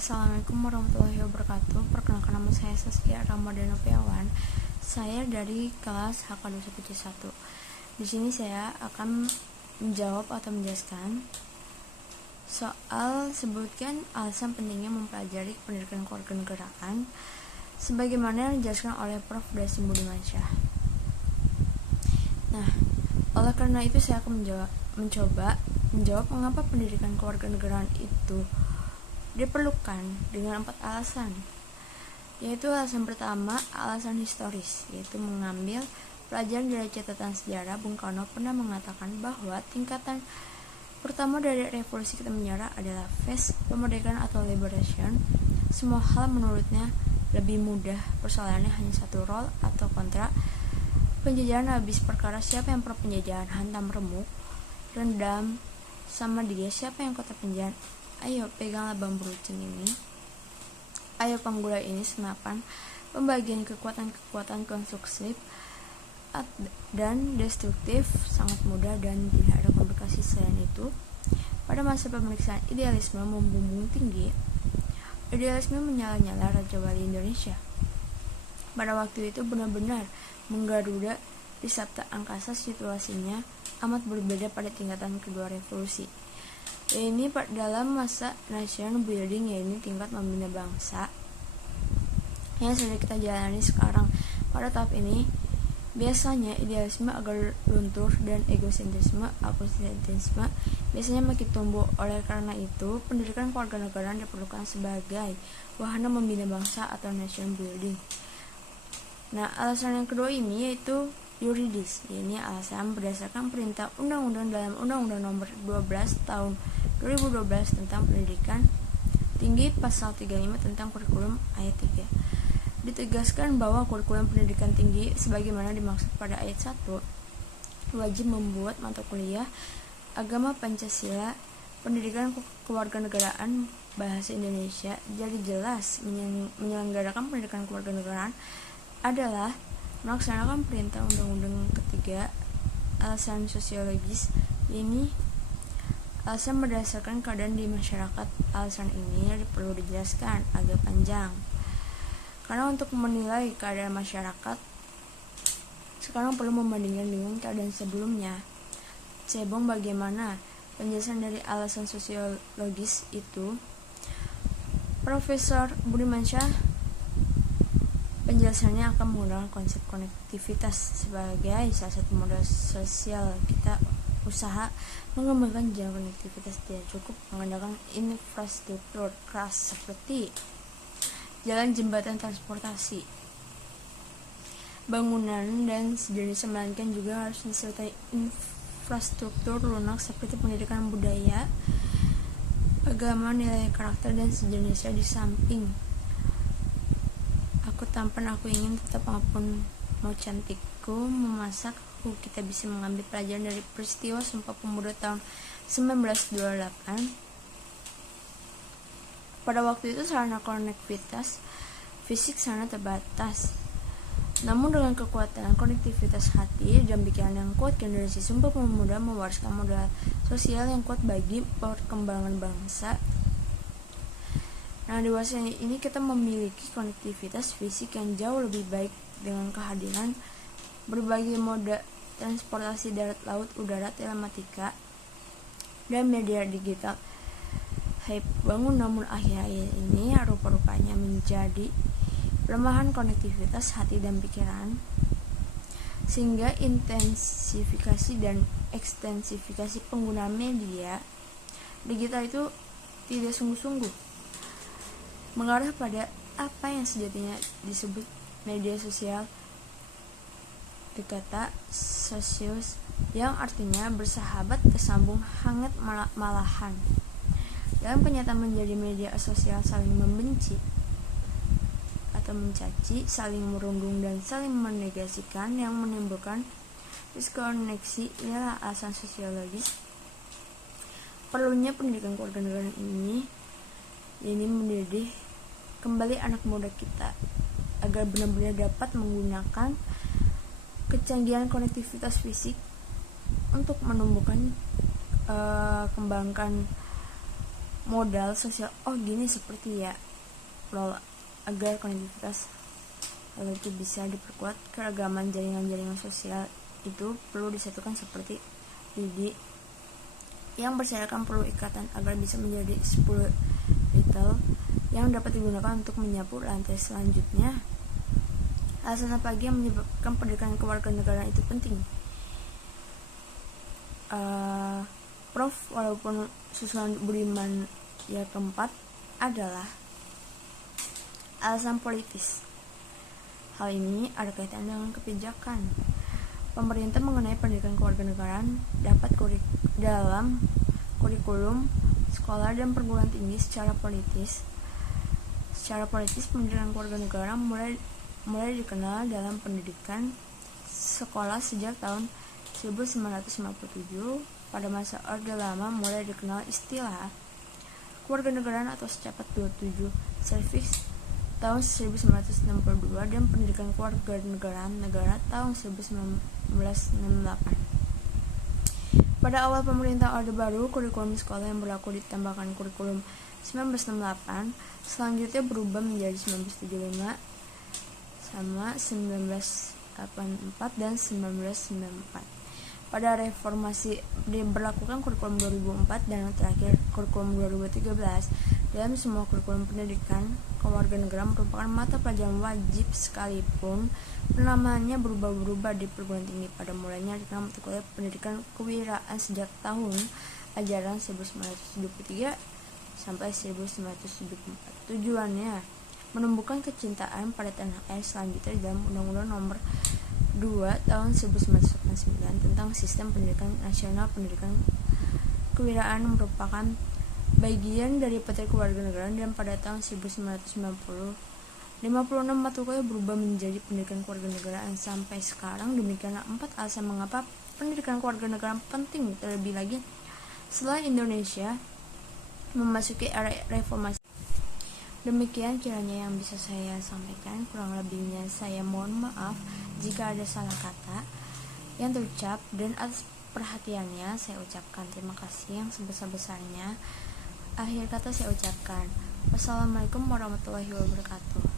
Assalamualaikum warahmatullahi wabarakatuh. Perkenalkan, nama saya Saskia Ramadhana Piawan. Saya dari kelas HK21C1. Di sini saya akan menjawab atau menjelaskan soal sebutkan alasan pentingnya mempelajari pendidikan kewarganegaraan sebagaimana yang dijelaskan oleh Prof. Dasim Budimansyah. Nah, oleh karena itu saya akan mencoba menjawab mengapa pendidikan kewarganegaraan itu diperlukan dengan 4 alasan. Yaitu alasan pertama, alasan historis, yaitu mengambil pelajaran dari catatan sejarah. Bung Karno pernah mengatakan bahwa tingkatan pertama dari revolusi kita menyerah adalah phase kemerdekaan atau liberation. Semua hal menurutnya lebih mudah, persoalannya hanya satu, role atau kontra. Penjajahan habis, perkara siapa yang pro penjajahan, hantam remuk, rendam sama dia, siapa yang kota penjajahan. Ayo peganglah bambu runcing ini, ayo panggulai ini senapan. Pembagian kekuatan konstruktif dan destruktif sangat mudah dan tidak ada komplikasi. Selain itu, pada masa pemeriksaan idealisme membumbung tinggi, idealisme menyala-nyala Raja Wali Indonesia. Pada waktu itu benar-benar menggaruda di sabta angkasa. Situasinya amat berbeda pada tingkatan kedua revolusi. Ini dalam masa nation building, yaitu tingkat membina bangsa yang sudah kita jalani sekarang. Pada tahap ini biasanya idealisme agar luntur dan egosentrisme, akusentisme biasanya makin tumbuh. Oleh karena itu, pendidikan kewarganegaraan diperlukan sebagai wahana membina bangsa atau nation building. Nah, alasan yang kedua ini yaitu yuridis. Ini alasan berdasarkan perintah undang-undang dalam Undang-Undang Nomor 12 Tahun 2012 tentang Pendidikan Tinggi, pasal 35 tentang kurikulum ayat 3. Ditegaskan bahwa kurikulum pendidikan tinggi sebagaimana dimaksud pada ayat 1 wajib membuat mata kuliah agama Pancasila, pendidikan kewarganegaraan, bahasa Indonesia. Jadi jelas menyelenggarakan pendidikan kewarganegaraan adalah melaksanakan perintah undang-undang ketiga. Alasan sosiologis ini alasan berdasarkan keadaan di masyarakat. Alasan ini perlu dijelaskan agak panjang karena untuk menilai keadaan masyarakat sekarang perlu membandingkan dengan keadaan sebelumnya. Cebong bagaimana penjelasan dari alasan sosiologis itu? Profesor Budimansyah penjelasannya akan menggunakan konsep konektivitas sebagai salah satu modal sosial. Kita usaha mengembangkan jalan konektivitas, tidak cukup mengandalkan infrastruktur keras seperti jalan, jembatan, transportasi, bangunan, dan sejenisnya, melainkan juga harus disertai infrastruktur lunak seperti pendidikan budaya, agama, nilai karakter, dan sejenisnya. Di samping aku tampan, aku ingin tetap, maupun mau cantikku memasak, kita bisa mengambil pelajaran dari peristiwa Sumpah Pemuda tahun 1928. Pada waktu itu sarana konektivitas fisik sangat terbatas. Namun dengan kekuatan konektivitas hati dan pikiran yang kuat, generasi Sumpah Pemuda mewariskan modal sosial yang kuat bagi perkembangan bangsa. Nah, dewasa ini kita memiliki konektivitas fisik yang jauh lebih baik dengan kehadiran berbagai moda transportasi darat, laut, udara, telematika, dan media digital. Hype bangun, namun akhir-akhir ini rupa-rupanya menjadi pelemahan konektivitas hati dan pikiran, sehingga intensifikasi dan ekstensifikasi penggunaan media digital itu tidak sungguh-sungguh mengarah pada apa yang sejatinya disebut media sosial, kata sosius, yang artinya bersahabat, tersambung, hangat, malahan. Dalam kenyataan menjadi media sosial saling membenci atau mencaci, saling merundung, dan saling menegasikan yang menimbulkan diskoneksi. Inilah alasan sosiologis perlunya pendidikan kewarganegaraan ini mendidik kembali anak muda kita agar benar-benar dapat menggunakan kecanggihan konektivitas fisik untuk menumbuhkan kembangkan modal sosial. Oh gini seperti ya, lol, agar konektivitas lalu itu bisa diperkuat, keragaman jaringan-jaringan sosial itu perlu disatukan seperti lidi yang berserakan perlu ikatan agar bisa menjadi 10 little yang dapat digunakan untuk menyapu lantai selanjutnya. Alasan apa lagi yang menyebabkan pendidikan kewarganegaraan itu penting? Prof, walaupun susulan Budiman ya keempat adalah alasan politis. Hal ini ada kaitan dengan kebijakan pemerintah mengenai pendidikan kewarganegaraan dapat dalam kurikulum sekolah dan perguruan tinggi. Secara politis, pendidikan kewarganegaraan mulai dikenal dalam pendidikan sekolah sejak tahun 1957. Pada masa Orde Lama mulai dikenal istilah kewarganegaraan atau secapat 27 Service tahun 1962 dan pendidikan kewarganegaraan negara tahun 1968. Pada awal pemerintahan Orde Baru, kurikulum sekolah yang berlaku ditambahkan kurikulum 1968, selanjutnya berubah menjadi 1975 sama 1984 dan 1994. Pada reformasi diberlakukan kurikulum 2004 dan terakhir kurikulum 2013. Dalam semua kurikulum pendidikan, kewarganegaraan merupakan mata pelajaran wajib sekalipun penamaannya berubah-ubah di perguruan tinggi. Pada mulanya dikenal mata kuliah pendidikan kewirausahaan sejak tahun ajaran 1973 sampai 1974. Tujuannya menumbuhkan kecintaan pada tanah air. Selanjutnya dalam Undang-Undang Nomor 2 tahun 1989 tentang Sistem Pendidikan Nasional, pendidikan kewirausahaan merupakan bagian dari Peta Kewarganegaraan dan pada tahun 1990 56 mata kuliah berubah menjadi pendidikan kewarganegaraan sampai sekarang. Demikianlah 4 alasan mengapa pendidikan kewarganegaraan penting, terlebih lagi setelah Indonesia memasuki era reformasi. Demikian kiranya yang bisa saya sampaikan, kurang lebihnya saya mohon maaf jika ada salah kata yang terucap, dan atas perhatiannya saya ucapkan terima kasih yang sebesar-besarnya. Akhir kata saya ucapkan wassalamualaikum warahmatullahi wabarakatuh.